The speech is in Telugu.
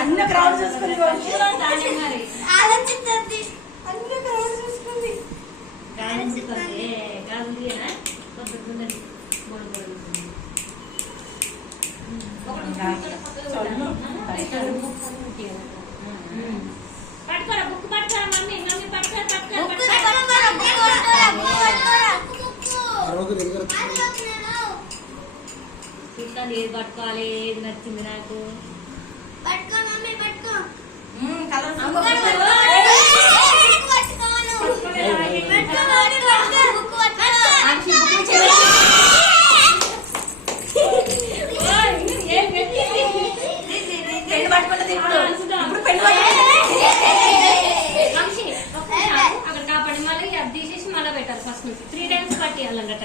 అన్న క్రౌడ్ చూసుకుని పట్టుకోరా బుక్ పట్టుకోరా మమ్మీ మమ్మీ పట్టుకోరా చూస్తాను ఏది పట్టుకోవాలి ఏది నచ్చింది నాకు పట్టుకో మమ్మీ పట్టుకో అక్కడ కాపాడి మళ్ళీ అది తీసేసి మళ్ళీ పెట్టాలి ఫస్ట్ నుంచి 3 times పట్టేయాలన్నట